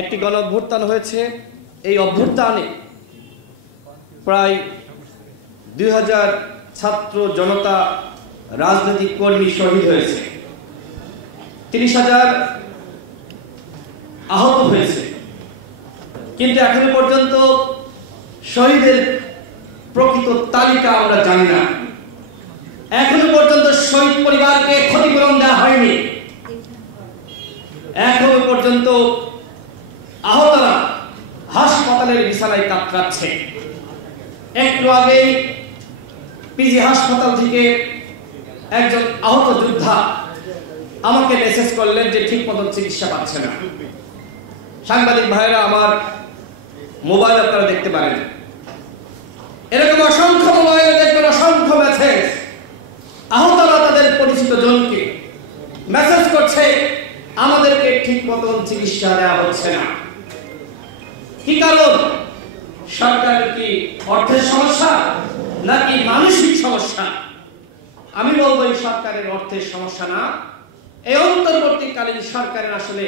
একটি গণ অভ্যুত্থান হয়েছে। এই অভ্যুত্থানে প্রায় 2000 ছাত্র জনতা রাজনৈতিক কর্মী শহীদ হয়েছে, 30,000 আহত হয়েছে। কিন্তু এখনো পর্যন্ত শহীদের প্রকৃত তালিকা আমরা জানি না। এখনো পর্যন্ত শহীদ পরিবারকে ক্ষতিপূরণ দেওয়া হয়নি। এখনো পর্যন্ত আহতরা হাসপাতালের বিছানায় কাতরাচ্ছে। একটু আগে পিজি হাসপাতাল থেকে একজন আহত যোদ্ধা আমাকে মেসেজ করলেন যে ঠিক মতো চিকিৎসা পাচ্ছে না। সাংবাদিক ভাইরা, আমার মোবাইল আপনারা দেখতে পারেন, এরকম অসংখ্য মোবাইলে দেখবেন অসংখ্য মেসেজ। আহতরা তাদের পরিচিত জনকে মেসেজ করছে, আমাদেরকে ঠিক মতন চিকিৎসা দেওয়া হচ্ছে না। কি কারণ? সরকারের কি অর্থের সমস্যা নাকি মানসিক সমস্যা? আমি বলবো এই সরকারের অর্থের সমস্যা না, এই অন্তর্বর্তীকালীন সরকারের আসলে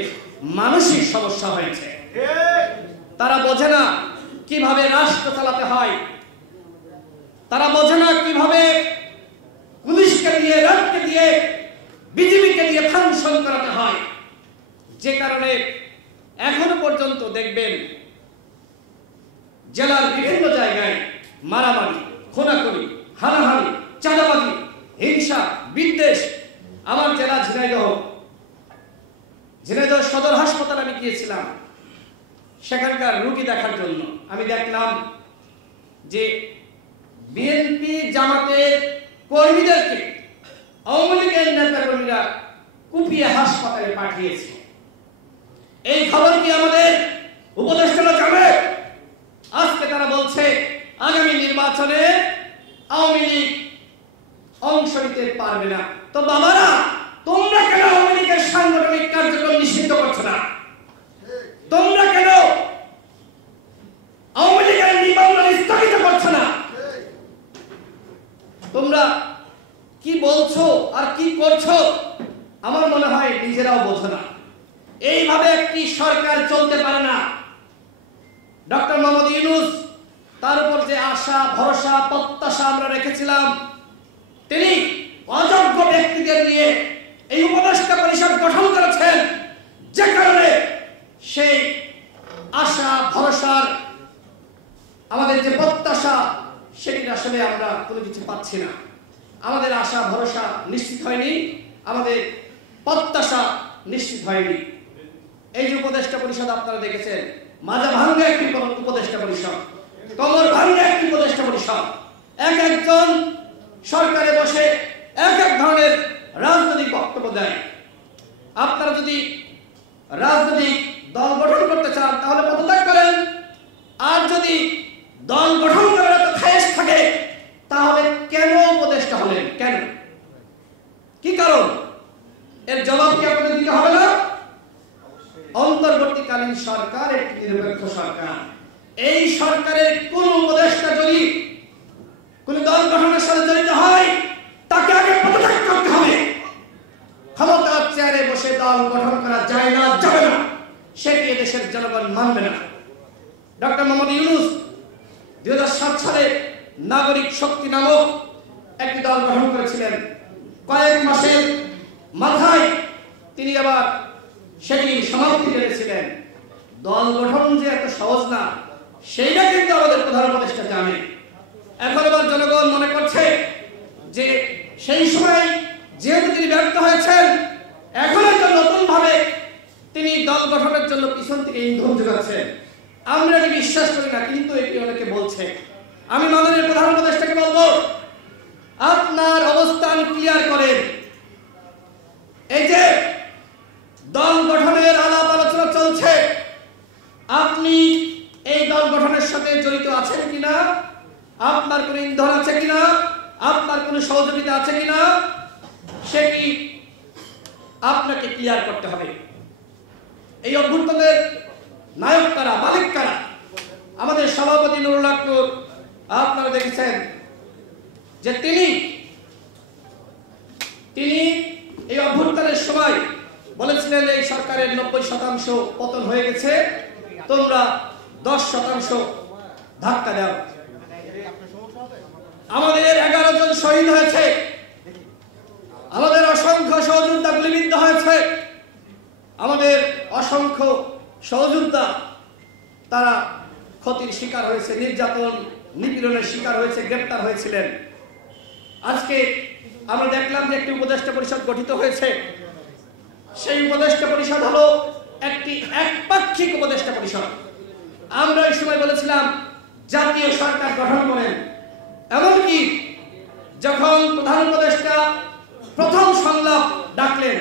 মানসিক সমস্যা হয়েছে। তারা বোঝে না কিভাবে রাষ্ট্র চালাতে হয়, তারা বোঝে না কিভাবে পুলিশকে দিয়ে, র্যাবকে দিয়ে, বিজিবিকে দিয়ে ফাংশন করাতে হয়। যে কারণে এখনো পর্যন্ত দেখবেন জেলার বিভিন্ন জায়গায় মারামারি, খুনাখুনি, হানাহানি, চাঁদাবাজি, হিংসা, বিদ্বেষ। আমার জেলা ঝিনাইদহ সদর হাসপাতালে আমি গিয়েছিলাম সেখানকার রোগী দেখার জন্য। আমি দেখলাম যে বিএনপি জামাতের কর্মীদেরকে আওয়ামী লীগের নেতা কর্মীরা কুপিয়ে হাসপাতালে পাঠিয়েছে। এই খবর কি আমাদের উপদেষ্টারা জানে? আজকে তারা বলছে আগামী নির্বাচনে আওয়ামী লীগ অংশ নিতে পারবে না। তো বাবারা, তোমরা কেন আওয়ামী লীগের সাংগঠনিক কার্যক্রম নিষিদ্ধ করছো না? তোমরা কেন আওয়ামী লীগের নিবন্ধন স্থগিত করছো না? তোমরা কি বলছো আর কি করছো আমার মনে হয় নিজেরাও বোঝো না। এইভাবে একটি সরকার চলতে পারে না। ডক্টর মোহাম্মদ ইউনূস, তার উপর যে আশা, ভরসা, প্রত্যাশা আমরা রেখেছিলাম, তিনি অযোগ্য ব্যক্তিদের নিয়ে এই উপদেষ্টা পরিষদ গঠন করেছেন। যে কারণে সেই আশা, ভরসার আমাদের যে প্রত্যাশা, সেটি আসলে আমরা কোনো কিছু পাচ্ছি না। আমাদের আশা ভরসা নিশ্চিত হয়নি, আমাদের প্রত্যাশা নিশ্চিত হয়নি। এই যে উপদেষ্টা পরিষদ আপনারা দেখেছেন, মাজা ভাঙ্গা একটি উপদেষ্টা পরিষদ, কমর ভাঙ্গা একটি উপদেষ্টা পরিষদ। এক একজন সরকারে বসে এক এক ধরনের রাজনৈতিক বক্তব্য দেয়। আপনারা যদি রাজনৈতিক দল গঠন করতে চান তাহলে পদত্যাগ করেন, আর যদি দল গঠন করার এত খায়েশ থাকে তাহলে কেন উপদেষ্টা হলেন? কেন? কি কারণ? এর জবাব কি আপনাদের দিতে হবে না? অন্তর্বর্তীকালীন সরকার একটি নিরপেক্ষ সরকার। এই সরকারের কোন উপদেষ্টা যদি কোন দল গঠনের সাথে জড়িত হয় তাকে আগে পদত্যাগ করতে হবে। ক্ষমতার চেয়ারে বসে দল গঠন করা যায় না, যাবে না, সেটি দেশের জনগণ মানবে না। ডক্টর মোহাম্মদ ইউনূস 2007 সালে নাগরিক শক্তি নামক একটি দল গঠন করেছিলেন। কয়েক মাসের মাথায় তিনি আবার সেটি সমাপ্তি করেছিলেন। দল গঠন যে এত সহজ না, সেইটা কিন্তু আমাদের প্রধান উপদেষ্টা জানে। এখন আবার জনগণ মনে করছে যে সেই সময় যেহেতু তিনি ব্যর্থ হয়েছেন, এখন একটা নতুন ভাবে তিনি দল গঠনের জন্য পিছন থেকে ইন্ধন যোগাচ্ছেন। আমরা এটি বিশ্বাস করি না, কিন্তু এটি অনেকে বলছে। আমি মাননীয় প্রধান উপদেষ্টাকে বলবো, আপনার অবস্থান ক্লিয়ার করেন। এই যে দল গঠনের আলাপ আলোচনা চলছে, আপনি এই দল গঠনের সাথে জড়িত আছেন কিনা, আপনার কোন ইন্ধন আছে কিনা, আপনার কোন সহযোগিতা আছে কিনা, সেটি আপনাকে ক্লিয়ার করতে হবে। এই অভ্যুত্থানের নায়ক কারা, মালিক কারা? আমাদের সভাপতি নুরুল হক নূর, আপনারা দেখেছেন যে তিনি এই অভ্যুত্থানের সময় বলেছিলেন এই সরকারের 90% পতন হয়ে গেছে, তোমরা 10% ধাক্কা দাও। আমাদের 11 জন শহীদ হয়েছে, আমাদের অসংখ্য সহযোদ্ধা গুলিবিদ্ধ হয়েছে, আমাদের অসংখ্য সহযোদ্ধা তারা ক্ষতির শিকার হয়েছে, নির্যাতন নিপীড়নের শিকার হয়েছে, গ্রেপ্তার হয়েছিলেন। আজকে আমরা দেখলাম যে একটি উপদেষ্টা পরিষদ গঠিত হয়েছে। সেই উপদেষ্টা পরিষদ হলো একটি একপাক্ষিক উপদেষ্টা পরিষদ। আমরা এই সময় বলেছিলাম জাতীয় সরকার গঠন করেন। এমনকি যখন প্রধান উপদেষ্টা প্রথম সংলাপ ডাকলেন,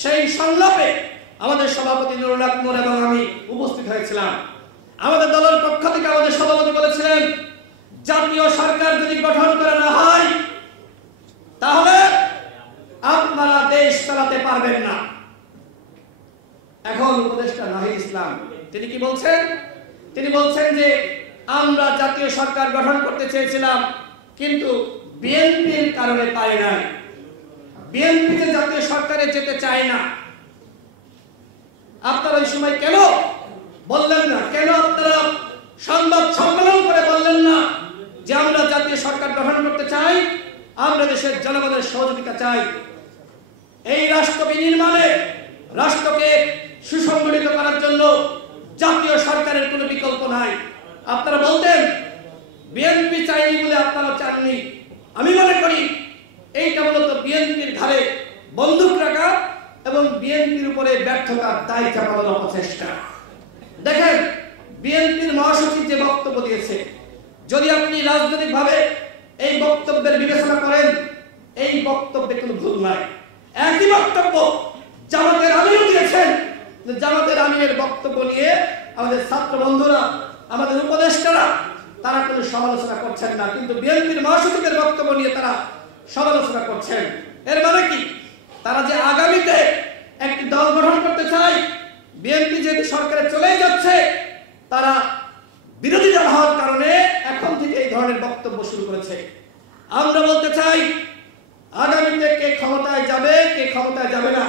সেই সংলাপে আমাদের সভাপতি নুরুল হক নূর এবং আমি উপস্থিত হয়েছিলাম। আমাদের দলের পক্ষ থেকে আমাদের সভাপতি বলেছিলেন, জাতীয় সরকার যদি গঠন করা না হয় তাহলে আপনারা দেশ চালাতে পারবেন না। এখন উপদেষ্টা নাহিদ ইসলাম তিনি কি বলছেন? তিনি বলছেন যে আমরা জাতীয় সরকার গঠন করতে চেয়েছিলাম, কিন্তু বিএনপির কারণে পাই নাই। বিএনপি যে জাতীয় সরকারে যেতে চায় না। আপনারা ওই সময় কেন বললেন না? কেন আপনারা সংবাদ সম্মেলন করে বললেন না যে আমরা জাতীয় সরকার গঠন করতে চাই, আমরা দেশের জনগণের সহযোগিতা চাই, এই রাষ্ট্র বিনির্মাণে রাষ্ট্রকে সুসংগঠিত করার জন্য জাতীয় সরকারের কোনো বিকল্প নাই। আপনারা বলতেন বিএনপি চাইনি বলে আপনারা চাননি। আমি মনে করি এইটা মূলত বিএনপির ঘাড়ে বন্দুক রাখা এবং বিএনপির উপরে ব্যর্থতার দায় চাপানোর অপচেষ্টা। দেখেন বিএনপির মহাসচিব যে বক্তব্য দিয়েছে, যদি আপনি রাজনৈতিকভাবে এই বক্তব্যের বিবেচনা করেন, এই বক্তব্যে কোনো ভুল নাই। একই বক্তব্য জামাতের আমিরও দিয়েছেন। জামাতের আমিরের বক্তব্য নিয়ে আমাদের ছাত্র বন্ধুরা, আমাদের উপদেষ্টারা তারা কোনো সমালোচনা করছেন না, কিন্তু বিএনপির মহাসচিবের বক্তব্য নিয়ে তারা সমালোচনা করছেন। এর মানে কি? তারা যে আগামীতে একটি দল গঠন করতে চায়, বিএনপি যেহেতু সরকারে চলেই যাচ্ছে, তারা বিরোধিতা হওয়ার কারণে এখন থেকে এই ধরনের বক্তব্য শুরু করেছে। আমরা বলতে চাই আগামীতে কে ক্ষমতায় যাবে, কে ক্ষমতায় যাবে না,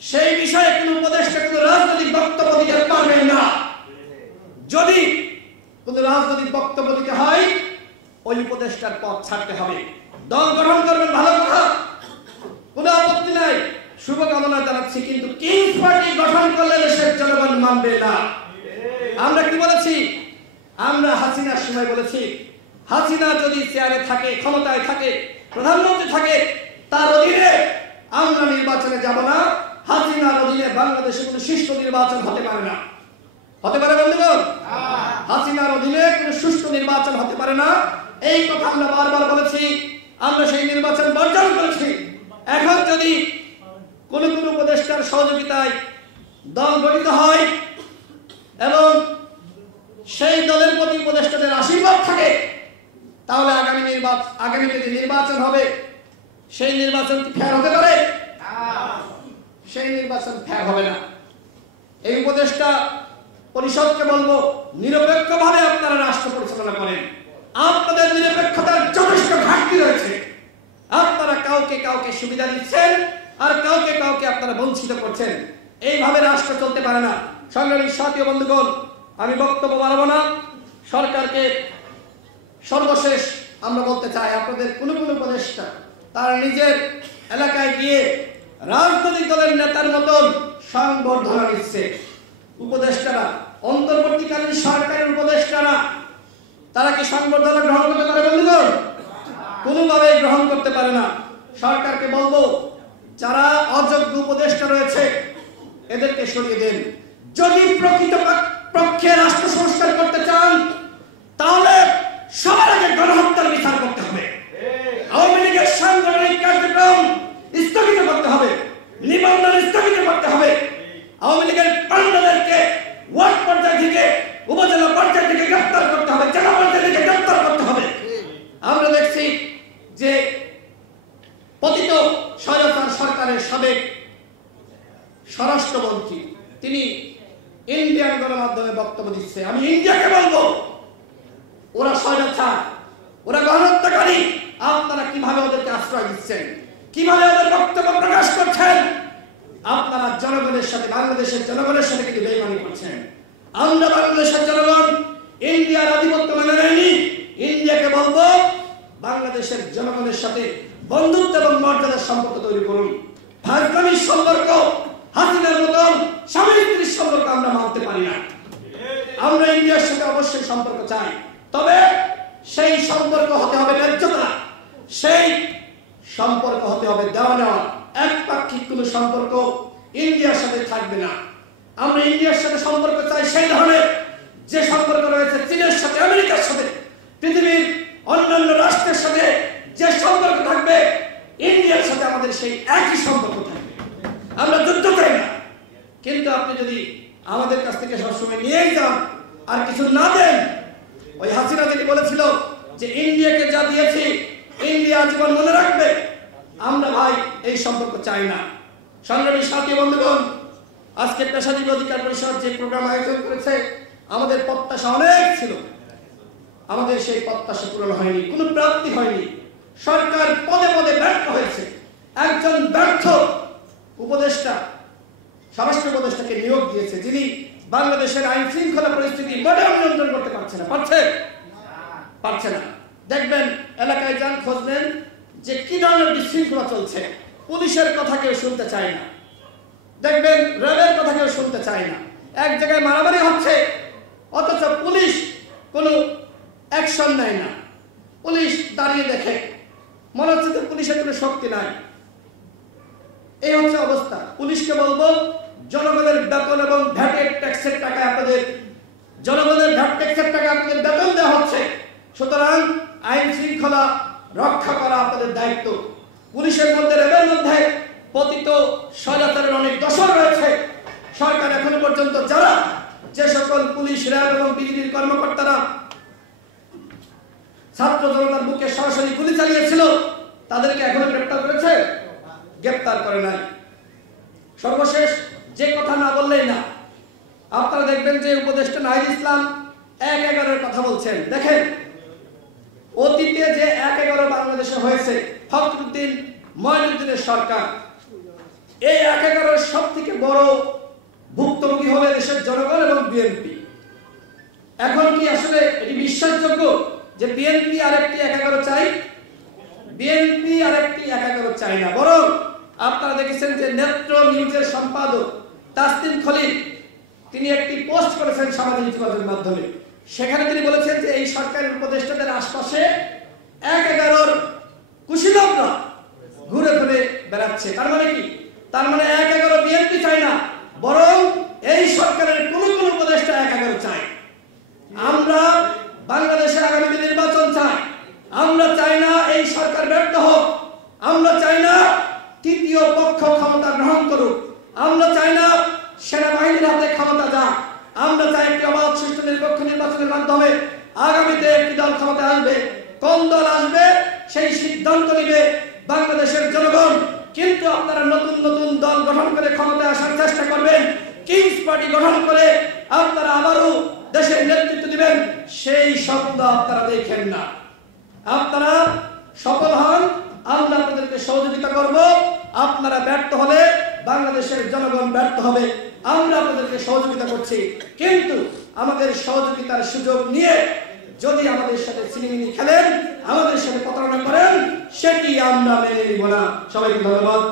সেই বিষয়ে কোনো উপদেষ্টা কোনো রাজনৈতিক বক্তব্য দিতে পারবে না। যদি কোনো রাজনৈতিক বক্তব্য দিতে হয়, ওই উপদেষ্টার পদ ছাড়তে হবে। দল গঠন করবেন, ভালো কথা, কোনো আপত্তি নাই, শুভকামনা জানাচ্ছি, কিন্তু কিংস পার্টি গঠন করলে দেশের জনগণ মানবে না। আমরা কি বলেছি? আমরা হাসিনার সময় বলেছি, হাসিনা যদি চেয়ারে থাকে, ক্ষমতায় থাকে, প্রধানমন্ত্রী থাকে, তার অধীনে আমরা নির্বাচনে যাব না। হাসিনার অধীনে বাংলাদেশে কোনো সুষ্ঠু নির্বাচন হতে পারে না। হতে পারে বন্ধুগণ? হাসিনার অধীনে কোনো সুষ্ঠু নির্বাচন হতে পারে না। এই কথা আমরা বারবার বলেছি, আমরা সেই নির্বাচন বর্জন করেছি। এখন যদি কোনো কোনো উপদেষ্টার সহযোগিতায় দল গঠিত হয় এবং সেই দলের প্রতি উপদেষ্টাদের আশীর্বাদ থাকে, তাহলে আগামীতে যে নির্বাচন হবে সেই নির্বাচন কি ফেয়ার হতে পারে? সেই নির্বাচন ফেয়ার হবে না। এই উপদেষ্টা পরিষদকে বলবো, নিরপেক্ষভাবে আপনারা রাষ্ট্র পরিচালনা করেন। আপনাদের নিরপেক্ষতার যথেষ্ট ঘাটতি রয়েছে। আপনারা কাউকে কাউকে সুবিধা দিচ্ছেন আর কাউকে কাউকে আপনারা বঞ্চিত করছেন। এইভাবে রাষ্ট্র চলতে পারে না। সংগ্রামী সাথী ও বন্ধুগণ, আমি বক্তব্য বাড়াবো না। সরকারকে সর্বশেষ আমরা বলতে চাই, আপনাদের কোন কোন উপদেষ্টা তারা নিজের এলাকায় গিয়ে রাজনৈতিক দলের নেতার মতন সংবর্ধনা দিচ্ছে। উপদেষ্টারা, অন্তর্বর্তীকালীন সরকারের উপদেষ্টারা, তারা কি সংবর্ধনা গ্রহণ করতে পারে বন্ধুগণ? কোনোভাবে গ্রহণ করতে পারে না। সরকারকে বলবো, যারা অযোগ্য উপদেষ্টা রয়েছে এদেরকে সরিয়ে দেন। যদি প্রকৃত পক্ষে রাষ্ট্র সংস্কার করতে চান, তাহলে সবার আগে গণহত্যার বিচার করতে হবে। আওয়ামী লীগের সাংগঠনিক কার্যক্রম স্থগিত করতে হবে, নিবন্ধন স্থগিত করতে হবে। আওয়ামী লীগের পান্ডাদেরকে ওয়ার্ড পর্যায় থেকে, উপজেলা পর্যায় থেকে গ্রেফতার করতে হবে, জেলা পর্যায় থেকে গ্রেফতার করতে হবে। আমরা দেখছি যে পতিত স্বৈরাচার সরকারের সাবেক স্বরাষ্ট্রমন্ত্রী তিনি ইন্ডিয়ান গণমাধ্যমে বক্তব্য দিচ্ছে। আমি ইন্ডিয়াকে বলবো, ওরা স্বৈরাচার, ওরা গণহত্যাকারী। আপনারা কিভাবে ওদেরকে আশ্রয় দিচ্ছেন? কিভাবে ওদের বক্তব্য প্রকাশ করছেন? আপনারা জনগণের সাথে, বাংলাদেশের জনগণের সাথে কিন্তু বেইমানি করছেন। আমরা বাংলাদেশের জনগণ ইন্ডিয়ার আধিপত্য মেনে নেয়নি। ইন্ডিয়াকে বলবো বাংলাদেশের জনগণের সাথে বন্ধুত্ব এবং মর্যাদার সম্পর্ক তৈরি করুন। ভাগ্যমিক সম্পর্ক, হাসিনার মতন স্বামী স্ত্রীর সম্পর্ক আমরা মানতে পারি না। আমরা ইন্ডিয়ার সাথে অবশ্যই সম্পর্ক চাই, তবে সেই সম্পর্ক হতে হবে ন্যায্যতা, সেই সম্পর্ক হতে হবে দেওয়া নেওয়া। একপাক্ষিক কোন সম্পর্ক ইন্ডিয়ার সাথে থাকবে না। আমরা ইন্ডিয়ার সাথে সম্পর্ক চাই সেই ধরনের যে সম্পর্ক রয়েছে চীনের সাথে, আমেরিকার সাথে, পৃথিবীর অন্যান্য রাষ্ট্রের সাথে যে সম্পর্ক থাকবে, ইন্ডিয়ার সাথে আমাদের সেই একই সম্পর্ক থাকবে। আমরা যুদ্ধ চাই না, কিন্তু আপনি যদি আমাদের কাছ থেকে সবসময় নিয়েই যান আর কিছু না দেন, ওই হাসিনা যেটি বলেছিল যে ইন্ডিয়াকে যা দিয়েছি ইন্ডিয়া জীবন মনে রাখবে, আমরা ভাই এই সম্পর্ক চাই না। সংগ্রামী সাথী বন্ধুগণ, আজকে পেশাজীবী অধিকার পরিষদ যে প্রোগ্রাম আয়োজন করেছে, আমাদের প্রত্যাশা অনেক ছিল, আমাদের সেই প্রত্যাশা পূরণ হয়নি, কোনো প্রাপ্তি হয়নি। সরকার পদে পদে ব্যর্থ হয়েছে। একজন ব্যর্থ উপদেষ্টা, স্বরাষ্ট্র উপদেষ্টাকে নিয়োগ দিয়েছে, যিনি বাংলাদেশের আইন শৃঙ্খলা পরিস্থিতি মোটেও নিয়ন্ত্রণ করতে পারছে না। পারছে না। দেখবেন এলাকায় যান, খোঁজ নেন যে কি ধরনের বিশৃঙ্খলা চলছে। পুলিশের কথা কেউ শুনতে চায় না, দেখবেন র্যাবের কথা কেউ শুনতে চায় না। এক জায়গায় মারামারি হচ্ছে, অথচ পুলিশ কোনো অ্যাকশন নেয় না। পুলিশ দাঁড়িয়ে দেখে, মনে হচ্ছে যে পুলিশের কোনো শক্তি নাই। এই হচ্ছে অবস্থা। পুলিশকে বলবো, জনগণের বেতন এবং ভ্যাটের ট্যাক্সের টাকা আপনাদের, জনগণের ভ্যাট ট্যাক্সের টাকা আপনাদের বেতন দেওয়া হচ্ছে, সুতরাং আইন শৃঙ্খলা রক্ষা করা আপনাদের দায়িত্ব। পুলিশের মধ্যে, র্যাবের মধ্যে পতিত স্বৈরাচারের অনেক দশর রয়েছে। সরকার এখনো পর্যন্ত যারা, যে সকল পুলিশ, র্যাব এবং বিজিবির কর্মকর্তারা ছাত্র জনতার বুকে সরাসরি গুলি চালিয়েছিল, তাদেরকে এখনো গ্রেপ্তার করেছে? গ্রেপ্তার করে নাই। সর্বশেষ যে কথা না বললেই না, আপনারা দেখবেন যে উপদেষ্টা নাহিদ ইসলাম ১/১১ কথা বলছেন। দেখেন, অতীতে যে ১/১১ বাংলাদেশে হয়েছে, ফখরুদ্দিন মঈনুদ্দিনের সরকার, এই ১/১১ সব থেকে বড় ভুক্তভোগী হবে দেশের জনগণ এবং বিএনপি। এখন কি আসলে এটি বিশ্বাসযোগ্য যে বিএনপি আরেকটি ১/১১ চাই? বিএনপি আরেকটি ১/১১ চাই না। বরং আপনারা দেখেছেন যে নেত্র নিউজের সম্পাদক তাসনিম খলিল, তিনি একটি পোস্ট করেছেন সামাজিক যোগাযোগের মাধ্যমে। সেখানে তিনি বলেছেন যে এই সরকারের উপদেষ্টাদের আশপাশে ১/১১ কুশীলবরা ঘুরে ফিরে বেড়াচ্ছে। তার মানে কি? তার মানে ১/১১ বিএনপি চায় না, বরং এই সরকারের কোন কোন উপদেষ্টা ১/১১ চায়। আমরা বাংলাদেশের আগামী নির্বাচন চাই। আমরা চাই না এই সরকার ব্যর্থ হোক। আমরা চাই না তৃতীয় পক্ষ ক্ষমতা গ্রহণ করুক। আমরা চাই না সেনাবাহিনীর হাতে ক্ষমতা যাক। আমরা চাই একটি অবাধ, সুষ্ঠু, নিরপেক্ষ নির্বাচনের মাধ্যমে আগামীতে একটি দল ক্ষমতা আসবে। কোন দল আসবে সেই সিদ্ধান্ত নেবে বাংলাদেশের জনগণ। কিন্তু আপনারা নতুন নতুন দল গঠন করে ক্ষমতায় আসার চেষ্টা করবেন, কিংস পার্টি গঠন করে আপনারা আবারও দেশের নেতৃত্ব দিবেন, সেই স্বপ্ন আপনারা দেখেন না। আপনারা সফল হন, আমরা আপনাদেরকে সহযোগিতা করব। আপনারা ব্যর্থ হলে বাংলাদেশের জনগণ ব্যর্থ হবে। আমরা আপনাদেরকে সহযোগিতা করছি, কিন্তু আমাদের সহযোগিতার সুযোগ নিয়ে যদি আমাদের সাথে ছিনিমিনি খেলেন, আমাদের সাথে প্রতারণা করেন, সেটি আমরা মেনে নিব না। সবাইকে ধন্যবাদ।